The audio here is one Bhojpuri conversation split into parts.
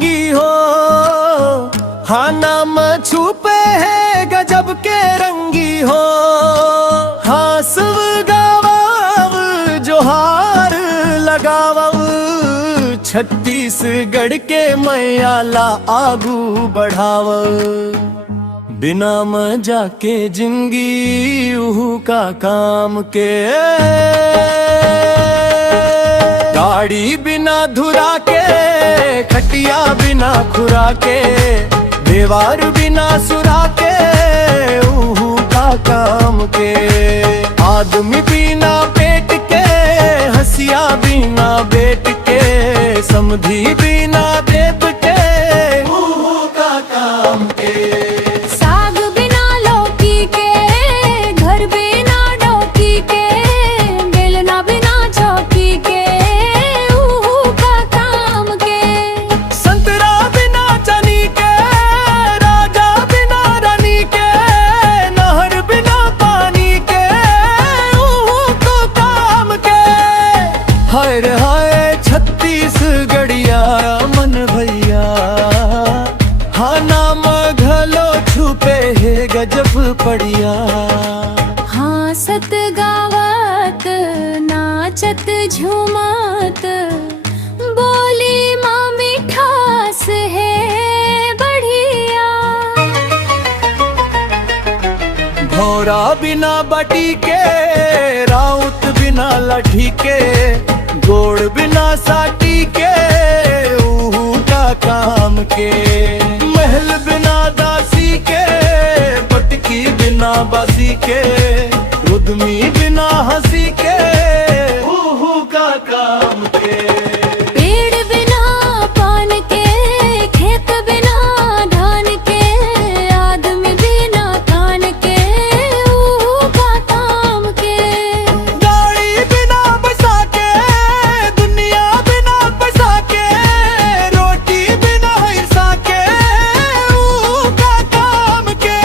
रंगी हो, हाँ नाम छुपे है गजब के रंगी हो। हाँ सुव गावाव जोहार लगावाव, छत्तीसगढ़ के मैयाला आगू बढ़ाव। बिना मजा के जिंदगी उहू का काम के, गाड़ी बिना धुरा के, खटिया बिना खुरा के, दीवार बिना सुरा के, उहू का काम के। आदमी बिना पेट के, हंसिया बिना बेट के, समधी बिना देव के, उहू का काम के। साग बिना लौकी के, घर बिना डोकी के, बेलना बिना चौकी के, उहू का काम के। संतरा बिना चनी के, राजा बिना रानी के, नहर बिना पानी के, उहू को काम के। हाय रे हाय छत्तीसगढ़िया मन भैया, हाँ नाम घलो छुपे है गजब पड़िया। हासत गावत नाचत झूमत, बोली माँ मिठास है बढ़िया। भौरा बिना बाटी के, राउत बिना लाठी के, गोड़ बिना साटी के, उहू का काम के। महल बिना दासी के, पटकी बिना बासी के, उद्मी बिना हंसी के, उहू का काम के। पेड़ बिना पान के, खेत बिना धान के, आदमी बिना कान के, उहू का काम के। गाड़ी बिना बसा के, दुनिया बिना बसा के, रोटी बिना हिरसा के, उहू का काम के।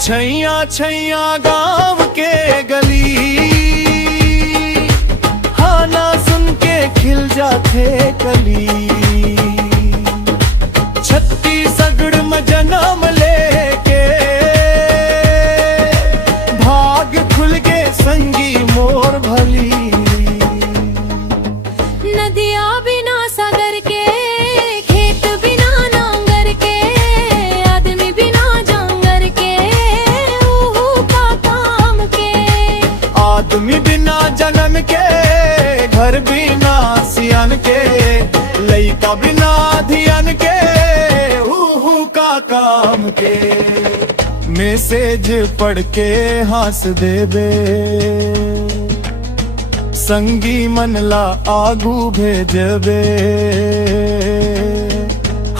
छैया छैया गाँव के गली, हाँ ना सुन के खिल जाते कली। छत्तीसगढ़ में जन्म लेके, भाग खुल के संगी मोर भली। नदिया बिना सागर के, खेत बिना नांगर के, आदमी बिना जांगर के, उहू का काम के। आदमी बिना जनन के, घर बिना सियन के, लइका बिना धियन के, उहू का काम के। मैसेज पढ़ के हंस देबे, संगी मनला आगू भेजबे।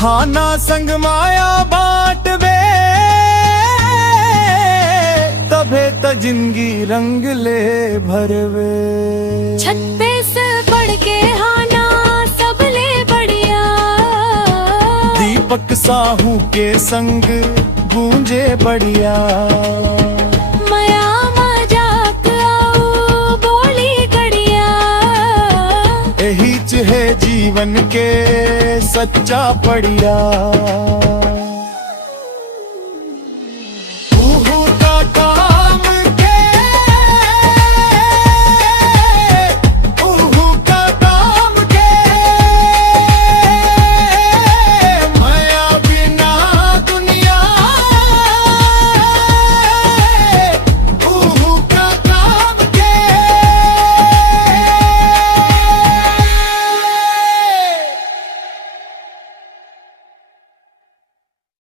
हाँ ना संग माया बांटबे, तभे त जिंदगी रंग ले भरवे। छत पे से पढ़ के हाना सबले बढ़िया, दीपक साहू के संग गूंजे बढ़िया। मया मजाक आओ बोली गड़िया, यही है जीवन के सच्चा पड़िया।